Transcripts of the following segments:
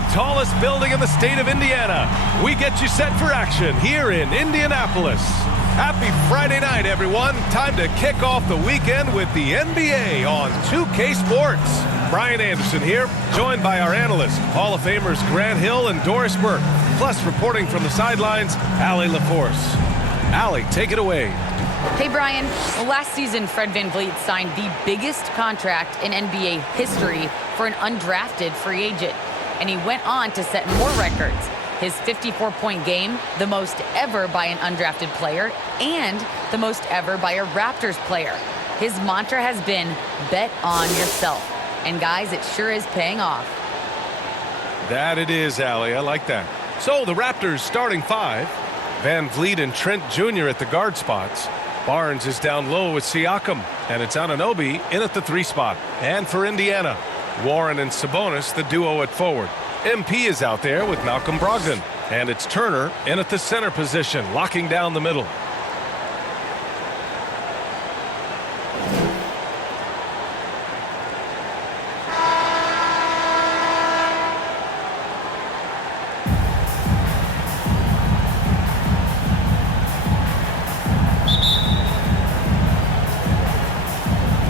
the tallest building in the state of Indiana. We get you set for action here in Indianapolis. Happy Friday night, everyone. Time to kick off the weekend with the NBA on 2K Sports. Brian Anderson here, joined by our analysts, Hall of Famers Grant Hill and Doris Burke. Plus, reporting from the sidelines, Allie LaForce. Allie, take it away. Hey, Brian. Well, last season, Fred VanVleet signed the biggest contract in NBA history for an undrafted free agent. And he went on to set more records. His 54-point game, the most ever by an undrafted player, and the most ever by a Raptors player. His mantra has been, bet on yourself. And guys, it sure is paying off. That it is, Allie. I like that. So the Raptors starting five. VanVleet and Trent Jr. at the guard spots. Barnes is down low with Siakam. And it's Anunoby in at the 3 spot. And for Indiana, Warren and Sabonis, the duo at forward. MP is out there with Malcolm Brogdon. And it's Turner in at the center position, locking down the middle.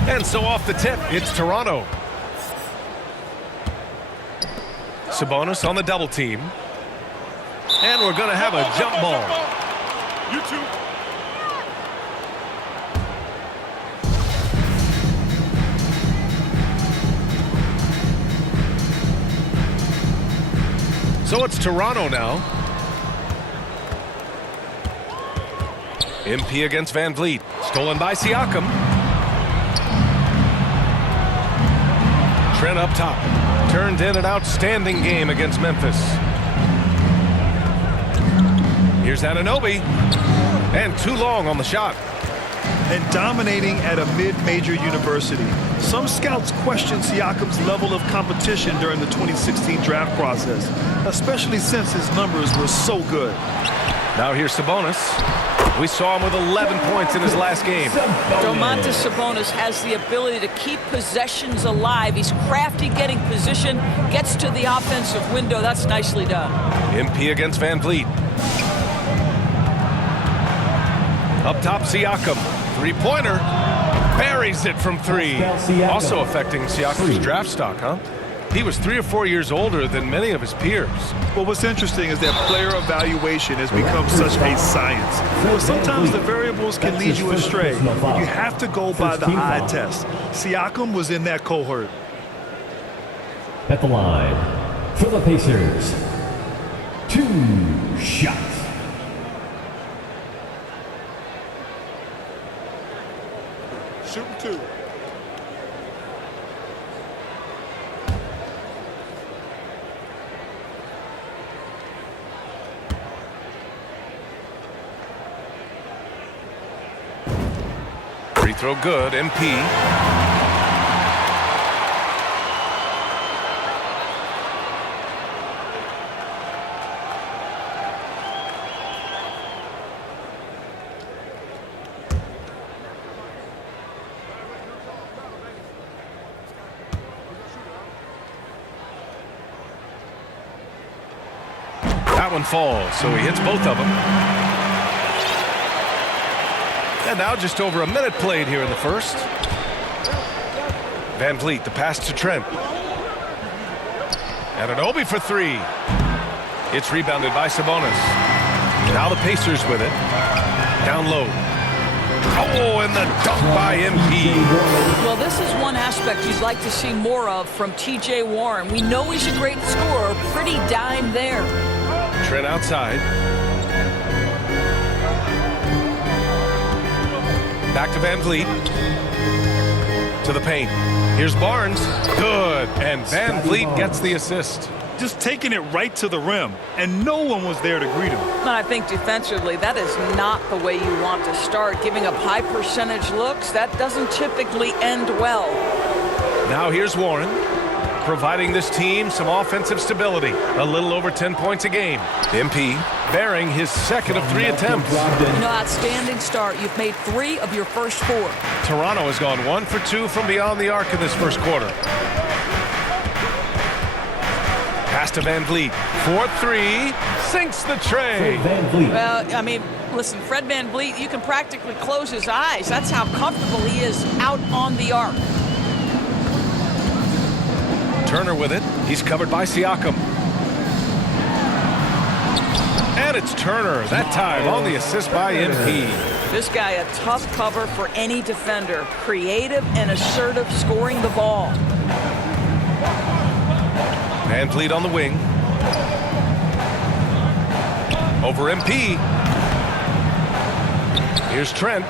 And so off the tip, it's Toronto. Sabonis on the double team. And we're going to have a jump ball. You two. So it's Toronto now. MP against VanVleet. Stolen by Siakam. Trent up top. Turned in an outstanding game against Memphis. Here's Anunoby. And too long on the shot. And dominating at a mid-major university. Some scouts question Siakam's level of competition during the 2016 draft process, especially since his numbers were so good. Now here's Sabonis. We saw him with 11 points in his last game. Domantas Sabonis has the ability to keep possessions alive. He's crafty getting position, gets to the offensive window. That's nicely done. MP against VanVleet. Up top, Siakam. Three-pointer. Buries it from 3. Also affecting Siakam's draft stock, huh? He was 3 or 4 years older than many of his peers. Well, what's interesting is that player evaluation has become such a science. Well, sometimes the variables can lead you astray. You have to go by the eye test. Siakam was in that cohort. At the line, for the Pacers, 2 shots. Shooting 2. Free throw good, MP. That one falls, so he hits both of them. And now just over a minute played here in the first. VanVleet, the pass to Trent. Anunoby for 3. It's rebounded by Sabonis. Now the Pacers with it. Down low. Oh, and the dunk by MP. Well, this is one aspect you'd like to see more of from T.J. Warren. We know he's a great scorer. Pretty dime there. Trent outside. Back to VanVleet. To the paint. Here's Barnes. Good. And VanVleet gets the assist. Just taking it right to the rim, and no one was there to greet him. And I think defensively, that is not the way you want to start. Giving up high percentage looks, that doesn't typically end well. Now here's Warren, providing this team some offensive stability. A little over 10 points a game. MP bearing his second of 3 attempts. Outstanding start. You've made 3 of your first 4. Toronto has gone 1 for 2 from beyond the arc in this first quarter. Pass to Van Vliet. 4-3. Sinks the tray. Van Vliet. Well, I mean, listen, Fred Van Vliet, you can practically close his eyes. That's how comfortable he is out on the arc. Turner with it. He's covered by Siakam. And it's Turner, that time on the assist by MP. This guy, a tough cover for any defender. Creative and assertive scoring the ball. Van Vliet on the wing. Over MP. Here's Trent.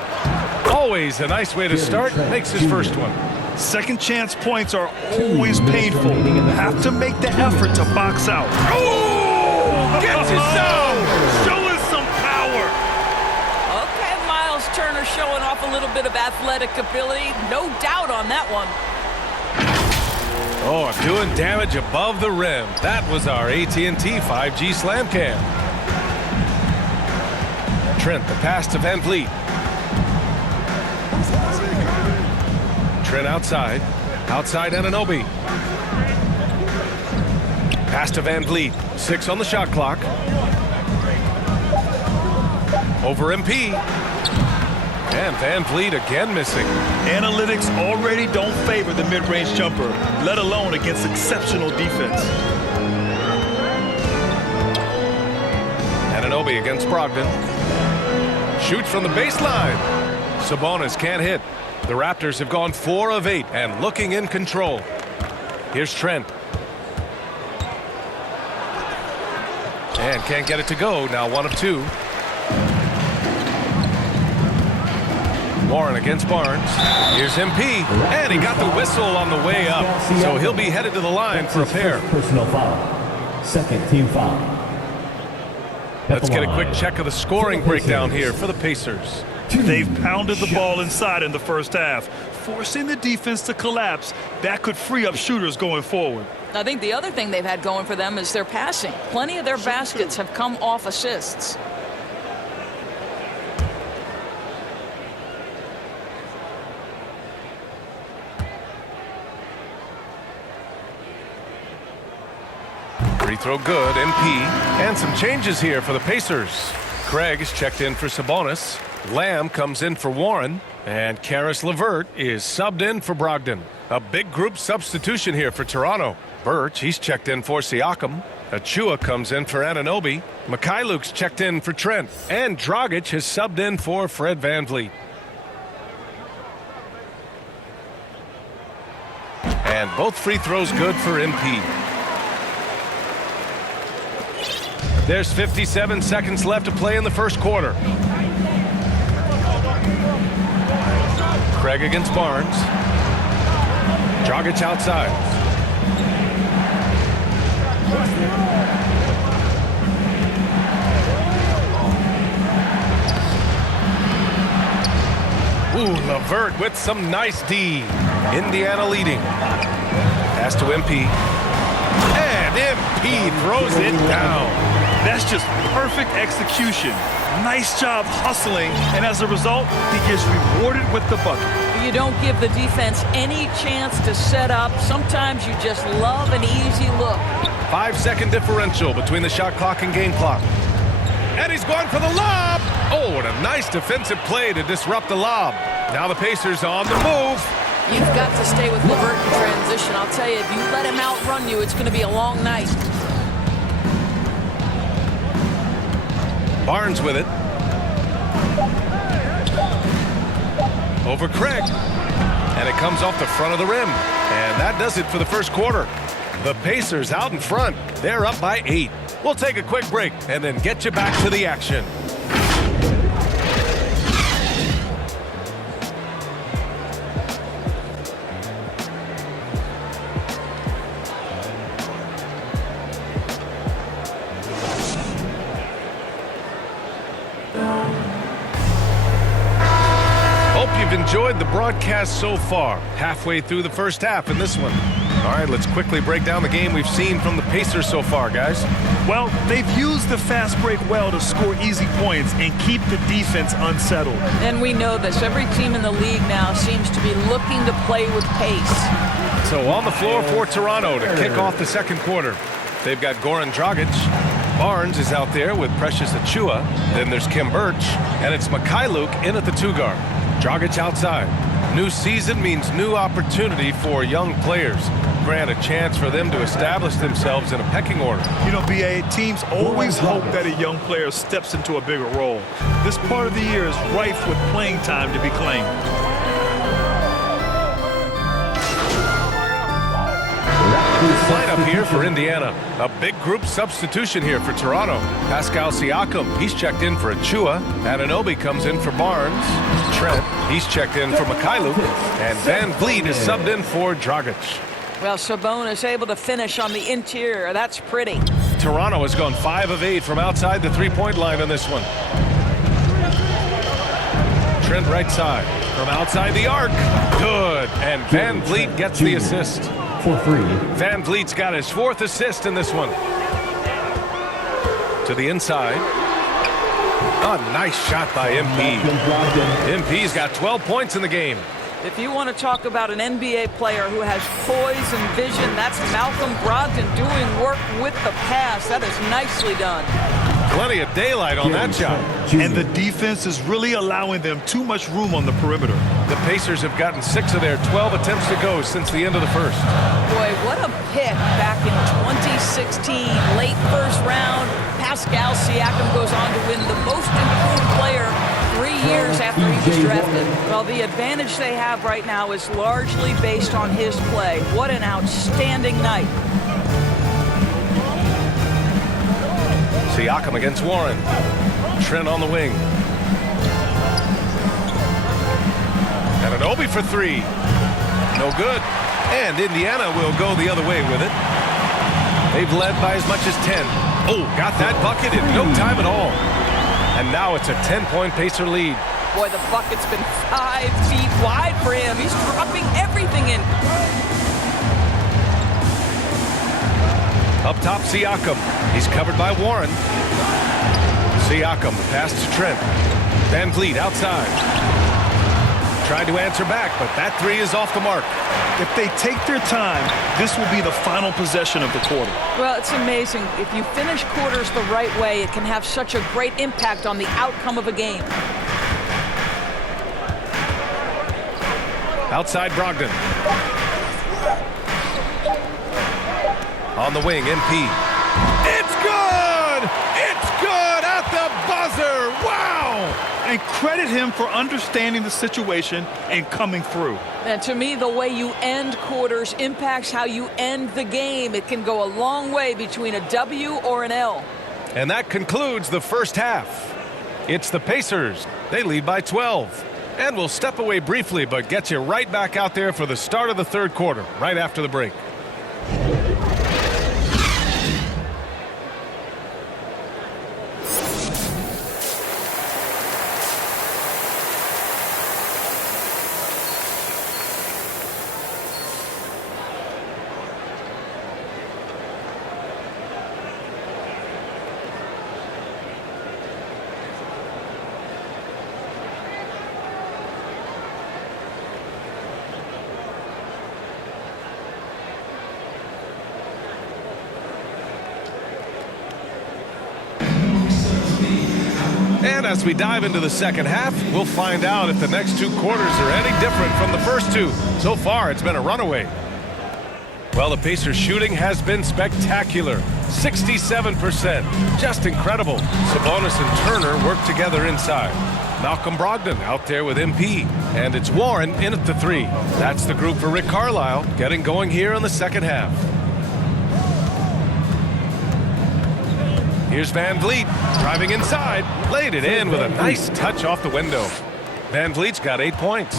Always a nice way to start. Makes his first one. Second chance points are always painful. Have to make the effort to box out. Oh! Gets his zone! Show us some power! Okay, Miles Turner showing off a little bit of athletic ability. No doubt on that one. Oh, doing damage above the rim. That was our AT&T 5G Slam Cam. Trent, the pass to Van Vliet. Trent outside. Outside Anunoby. Pass to Van Vliet. 6 on the shot clock. Over MP. And Van Vliet again missing. Analytics already don't favor the mid-range jumper, let alone against exceptional defense. Anunoby against Brogdon. Shoots from the baseline. Sabonis can't hit. The Raptors have gone 4 of 8 and looking in control. Here's Trent. And can't get it to go. Now 1 of 2. Warren against Barnes. Here's MP. And he got the whistle on the way up. So he'll be headed to the line for a pair. Personal foul. Second team foul. Let's get a quick check of the scoring breakdown here for the Pacers. They've pounded the ball inside in the first half, forcing the defense to collapse. That could free up shooters going forward. I think the other thing they've had going for them is their passing. Plenty of their baskets have come off assists. Free throw good, MP. And some changes here for the Pacers. Craig is checked in for Sabonis. Lamb comes in for Warren. And Karis LeVert is subbed in for Brogdon. A big group substitution here for Toronto. Birch, he's checked in for Siakam. Achua comes in for Anunoby. Mikhailuk's checked in for Trent. And Dragic has subbed in for Fred Van Vliet. And both free throws good for MP. There's 57 seconds left to play in the first quarter. Craig against Barnes. Dragic outside. Ooh, LeVert with some nice D. Indiana leading. Pass to MP. And MP throws it down. That's just perfect execution. Nice job hustling, and as a result, he gets rewarded with the bucket. You don't give the defense any chance to set up. Sometimes you just love an easy look. 5-second differential between the shot clock and game clock. And he's going for the lob. Oh, what a nice defensive play to disrupt the lob. Now the Pacers on the move. You've got to stay with LeVert in transition. I'll tell you, if you let him outrun you, it's going to be a long night. Barnes with it. Over Craig. And it comes off the front of the rim. And that does it for the first quarter. The Pacers out in front. They're up by 8. We'll take a quick break and then get you back to the action. Enjoyed the broadcast so far. Halfway through the first half in this one. All right, let's quickly break down the game we've seen from the Pacers so far, guys. Well, they've used the fast break well to score easy points and keep the defense unsettled. And we know this. Every team in the league now seems to be looking to play with pace. So on the floor for Toronto to kick off the second quarter. They've got Goran Dragic. Barnes is out there with Precious Achiuwa. Then there's Khem Birch, and it's Mykhailiuk in at the 2 guard. Dragic outside. New season means new opportunity for young players. Grant a chance for them to establish themselves in a pecking order. You know, BA, teams always hope that a young player steps into a bigger role. This part of the year is rife with playing time to be claimed. Lineup here for Indiana. A big group substitution here for Toronto. Pascal Siakam, he's checked in for Achiuwa. Anunoby comes in for Barnes. Trent, he's checked in for Mykhailiuk. And Van Vliet is subbed in for Dragic. Well, Sabonis able to finish on the interior. That's pretty. Toronto has gone 5 of 8 from outside the three-point line on this one. Trent right side. From outside the arc. Good. And Van Vliet gets the assist. For 3. Van Vliet's got his 4th assist in this one. To the inside. A nice shot by MP. MP's got 12 points in the game. If you want to talk about an NBA player who has poise and vision, that's Malcolm Brogdon doing work with the pass. That is nicely done. Plenty of daylight on that shot. And the defense is really allowing them too much room on the perimeter. The Pacers have gotten 6 of their 12 attempts to go since the end of the first. Boy, what a pick back in 2016. Late first round. Pascal Siakam goes on to win the most improved player 3 years after he was drafted. Well, the advantage they have right now is largely based on his play. What an outstanding night. Siakam against Warren. Trent on the wing. Anunoby for 3. No good. And Indiana will go the other way with it. They've led by as much as 10. Oh, got that bucket in no time at all. And now it's a 10-point Pacer lead. Boy, the bucket's been 5 feet wide for him. He's dropping everything in. Up top, Siakam. He's covered by Warren. Siakam, the pass to Trent. Van Vliet outside. Tried to answer back, but that 3 is off the mark. If they take their time, this will be the final possession of the quarter. Well, it's amazing. If you finish quarters the right way, it can have such a great impact on the outcome of a game. Outside Brogdon. On the wing, MP. It's good! It's good at the buzzer! Wow! And credit him for understanding the situation and coming through. And to me, the way you end quarters impacts how you end the game. It can go a long way between a W or an L. And that concludes the first half. It's the Pacers. They lead by 12. And we'll step away briefly, but get you right back out there for the start of the third quarter, right after the break. And as we dive into the second half, we'll find out if the next 2 quarters are any different from the first 2. So far, it's been a runaway. Well, the Pacers' shooting has been spectacular. 67%. Just incredible. Sabonis and Turner work together inside. Malcolm Brogdon out there with MP. And it's Warren in at the 3. That's the group for Rick Carlisle getting going here in the second half. Here's Van Vliet driving inside. Laid it in with a nice touch off the window. Van Vliet's got 8 points.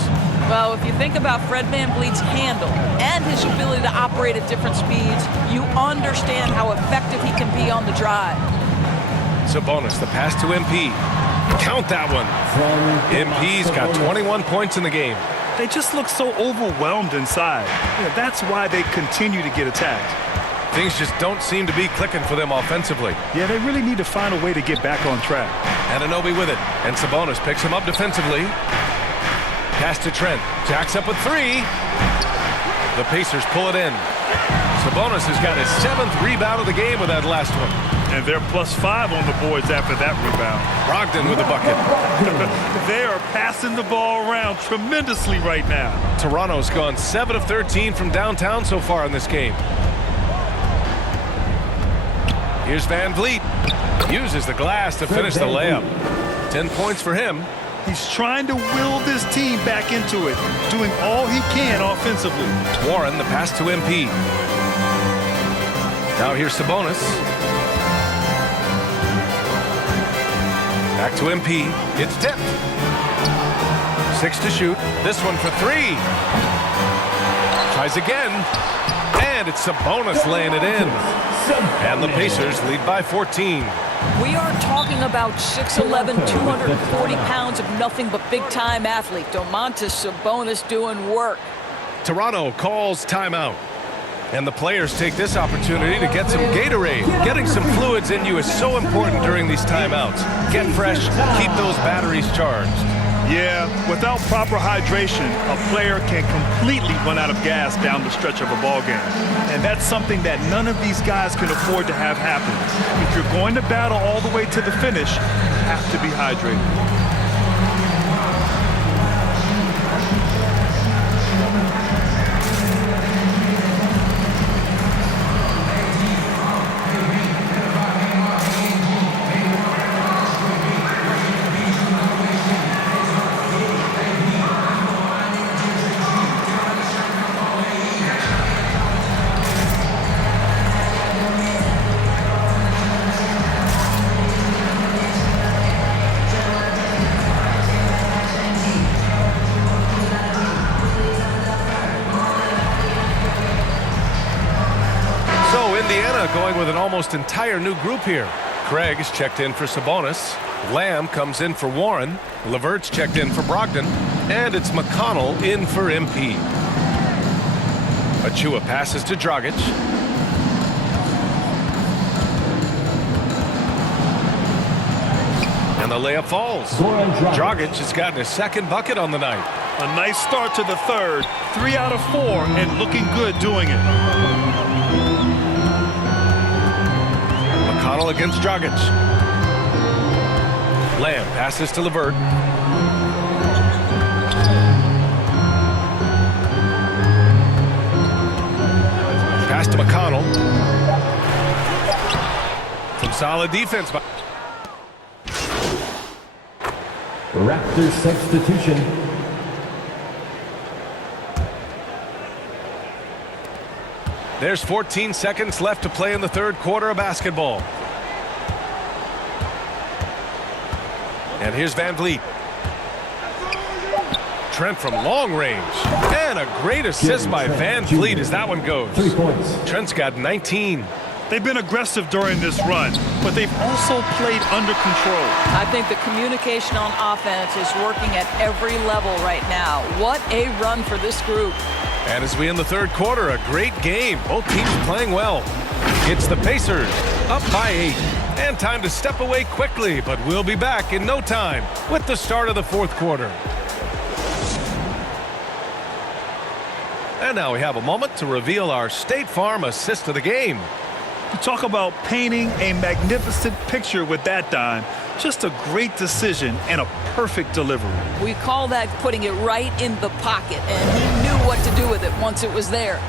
Well, if you think about Fred VanVleet's handle and his ability to operate at different speeds, you understand how effective he can be on the drive. Sabonis, the pass to MP. Count that one. MP's got 21 points in the game. They just look so overwhelmed inside. Yeah, that's why they continue to get attacked. Things just don't seem to be clicking for them offensively. Yeah, they really need to find a way to get back on track. Anunoby with it, and Sabonis picks him up defensively. Pass to Trent. Jacks up with 3. The Pacers pull it in. Sabonis has got his 7th rebound of the game with that last one. And they're +5 on the boards after that rebound. Brogdon with a bucket. They are passing the ball around tremendously right now. Toronto's gone 7 of 13 from downtown so far in this game. Here's Van Vliet. Uses the glass to finish the layup. 10 points for him. He's trying to will this team back into it, doing all he can offensively. Warren, the pass to MP. Now here's Sabonis. Back to MP. It's tipped. 6 to shoot. This one for 3. Tries again. And it's Sabonis laying it in. And the Pacers lead by 14. We are talking about 6'11", 240 pounds of nothing but big-time athlete. Domantas Sabonis doing work. Toronto calls timeout. And the players take this opportunity to get some Gatorade. Getting some fluids in you is so important during these timeouts. Get fresh, keep those batteries charged. Yeah, without proper hydration, a player can completely run out of gas down the stretch of a ball game. And that's something that none of these guys can afford to have happen. If you're going to battle all the way to the finish, you have to be hydrated. Going with an almost entire new group here. Craig is checked in for Sabonis. Lamb comes in for Warren. Levert's checked in for Brogdon. And it's McConnell in for MP. Achua passes to Dragic. And the layup falls. Dragic has gotten his 2nd bucket on the night. A nice start to the 3rd. 3 out of 4 and looking good doing it. McConnell against Dragic. Lamb passes to Levert. Pass to McConnell. Some solid defense. Raptors substitution. There's 14 seconds left to play in the 3rd quarter of basketball. And here's Van Vliet. Trent from long range. And a great assist by Van Vliet as that one goes. 3 points. Trent's got 19. They've been aggressive during this run, but they've also played under control. I think the communication on offense is working at every level right now. What a run for this group. And as we end the 3rd quarter, a great game. Both teams playing well. It's the Pacers up by 8. And time to step away quickly, but we'll be back in no time with the start of the 4th quarter. And now we have a moment to reveal our State Farm assist of the game. Talk about painting a magnificent picture with that dime. Just a great decision and a perfect delivery. We call that putting it right in the pocket, and he knew what to do with it once it was there.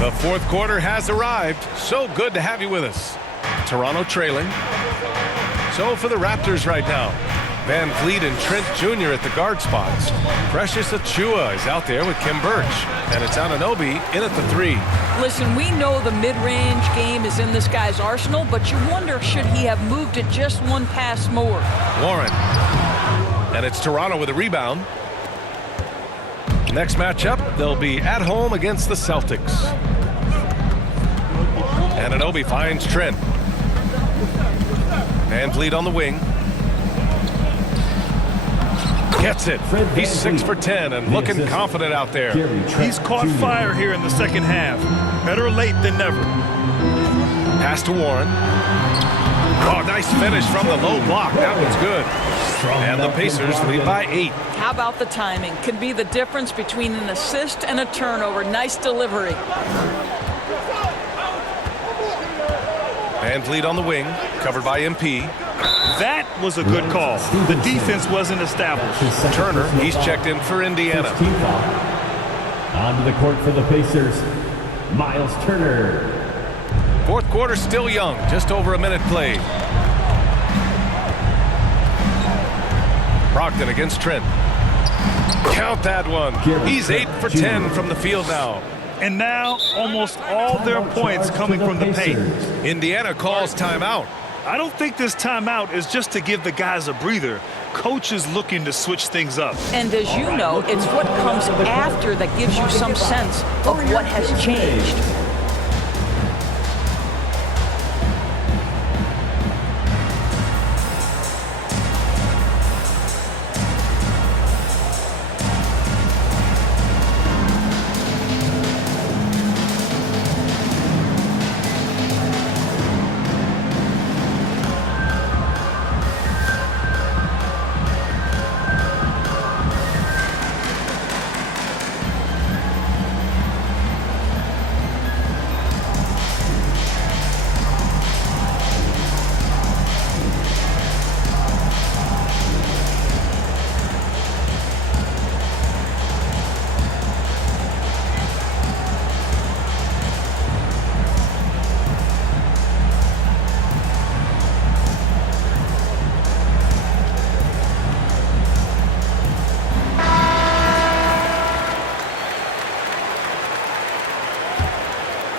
The 4th quarter has arrived. So good to have you with us. Toronto trailing. So for the Raptors right now, Van Vliet and Trent Jr. at the guard spots. Precious Achua is out there with Kim Birch. And it's Anunoby in at the 3. Listen, we know the mid-range game is in this guy's arsenal, but you wonder, should he have moved it just one pass more? Warren. And it's Toronto with a rebound. Next matchup, they'll be at home against the Celtics. Anunoby finds Trent. Van Vliet on the wing. Gets it. He's 6 for 10 and looking confident out there. He's caught fire here in the 2nd half. Better late than never. Pass to Warren. Oh, nice finish from the low block. That one's good. And the Pacers lead by 8. How about the timing? Can be the difference between an assist and a turnover. Nice delivery. Van Vliet on the wing, covered by MP. That was a good call. The defense wasn't established. Turner, he's checked in for Indiana. 15th foul. Onto the court for the Pacers, Miles Turner. Fourth quarter still young, just over a minute played. Brogdon against Trent. Count that one. He's 8 for 10 from the field now. And now almost all their points coming from the paint. Indiana calls timeout. I don't think this timeout is just to give the guys a breather. Coach is looking to switch things up. And as you know, it's what comes after that gives you some sense of what has changed.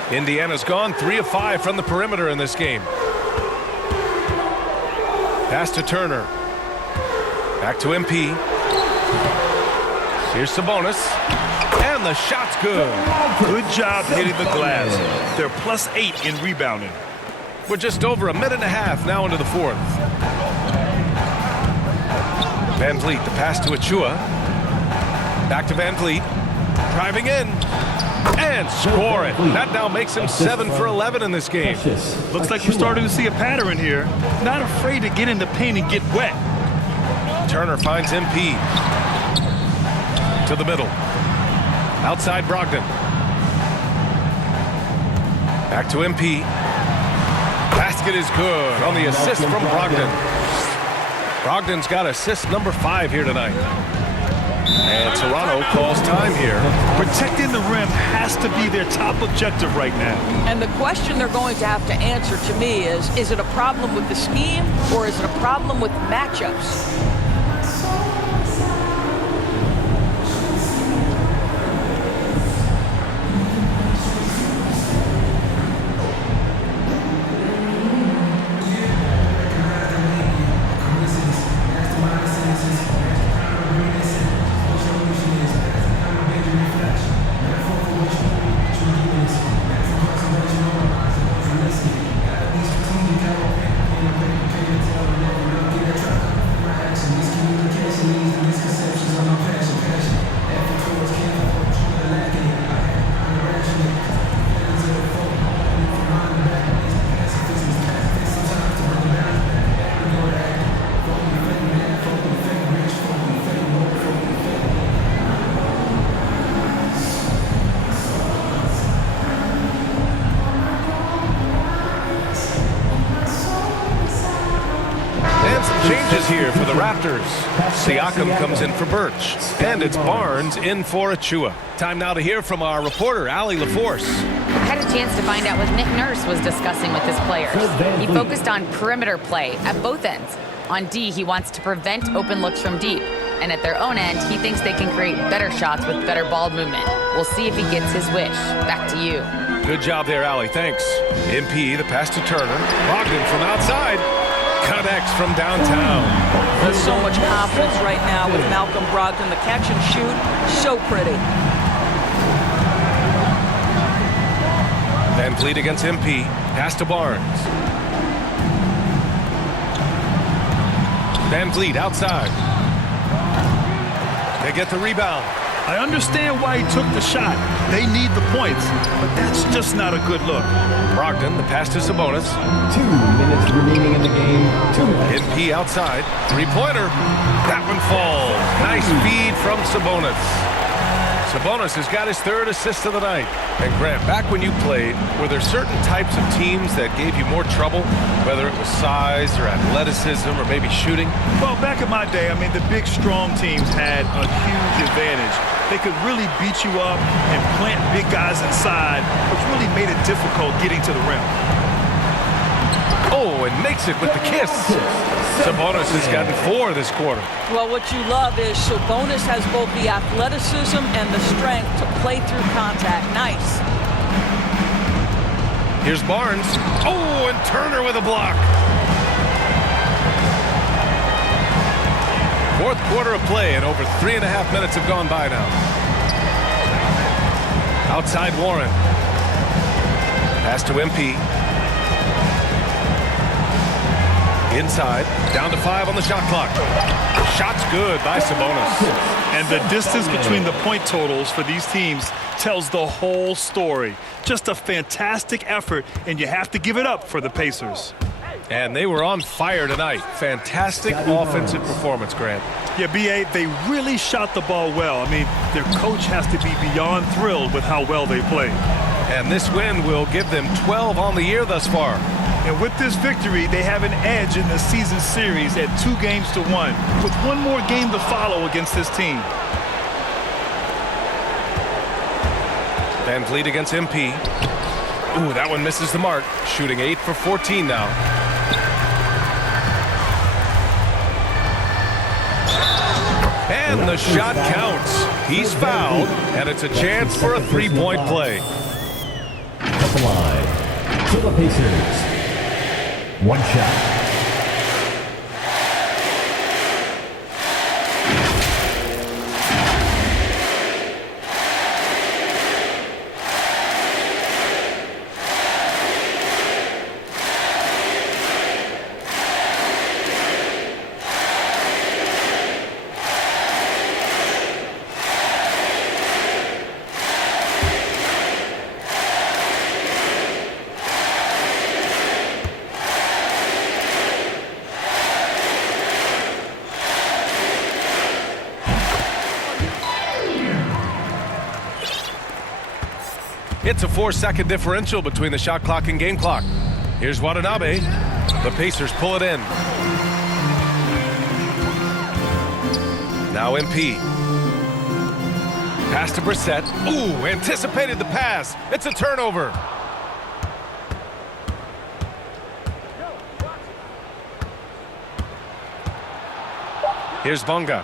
Indiana's gone 3 of 5 from the perimeter in this game. Pass to Turner. Back to MP. Here's Sabonis. And the shot's good. Good job hitting the glass. They're +8 in rebounding. We're just over a minute and a half now into the fourth. Van Vliet, the pass to Achua. Back to Van Vliet. Driving in. And score it. That now makes him 7 for 11 in this game. Looks like we're starting to see a pattern here. Not afraid to get in the paint and get wet. Turner finds MP. To the middle. Outside Brogdon. Back to MP. Basket is good on the assist from Brogdon. Brogdon's got assist number 5 here tonight. And Toronto calls time here. Protecting the rim has to be their top objective right now. And the question they're going to have to answer to me is it a problem with the scheme or is it a problem with matchups? Changes here for the Raptors. Siakam comes in for Birch. And it's Barnes in for Achua. Time now to hear from our reporter, Allie LaForce. Had a chance to find out what Nick Nurse was discussing with his players. He focused on perimeter play at both ends. On D, he wants to prevent open looks from deep. And at their own end, he thinks they can create better shots with better ball movement. We'll see if he gets his wish. Back to you. Good job there, Allie. Thanks. MP, the pass to Turner. Brogdon from outside. Connects from downtown. There's so much confidence right now with Malcolm Brogdon. The catch and shoot, so pretty. Van Vliet against MP. Pass to Barnes. Van Vliet outside. They get the rebound. I understand why he took the shot. They need the points, but that's just not a good look. Brogdon, the pass to Sabonis. 2 minutes remaining in the game. 2 minutes. NP outside. Three-pointer. That one falls. Nice feed from Sabonis. Sabonis has got his third assist of the night. And Grant, back when you played, were there certain types of teams that gave you more trouble, whether it was size or athleticism or maybe shooting? Well, back in my day, I mean, the big, strong teams had a huge advantage. They could really beat you up and plant big guys inside, which really made it difficult getting to the rim. Oh, and makes it with the kiss. Sabonis has gotten 4 this quarter. Well, what you love is Sabonis has both the athleticism and the strength to play through contact. Nice. Here's Barnes. Oh, and Turner with a block. Fourth quarter of play, and over 3.5 minutes have gone by now. Outside Warren. Pass to MP. Inside, down to 5 on the shot clock. Shot's good by Sabonis. And the distance between the point totals for these teams tells the whole story. Just a fantastic effort, and you have to give it up for the Pacers. And they were on fire tonight. Fantastic offensive performance, Grant. Yeah, B.A., they really shot the ball well. I mean, their coach has to be beyond thrilled with how well they played. And this win will give them 12 on the year thus far. And with this victory, they have an edge in the season series at 2-1, with one more game to follow against this team. Van Vliet against MP. Ooh, that one misses the mark. Shooting 8 for 14 now. And the shot counts. He's fouled, and it's a chance for a three-point play. At the line, to the Pacers. One shot. It's a 4-second differential between the shot clock and game clock. Here's Watanabe. The Pacers pull it in. Now MP. Pass to Brissett. Ooh, anticipated the pass. It's a turnover. Here's Bonga.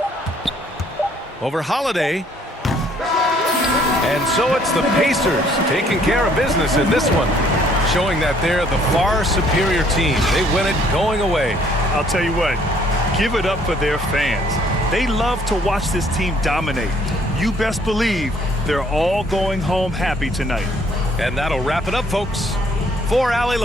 Over Holiday. And so it's the Pacers taking care of business in this one, showing that they're the far superior team. They win it going away. I'll tell you what, give it up for their fans. They love to watch this team dominate. You best believe they're all going home happy tonight. And that'll wrap it up, folks. For Allie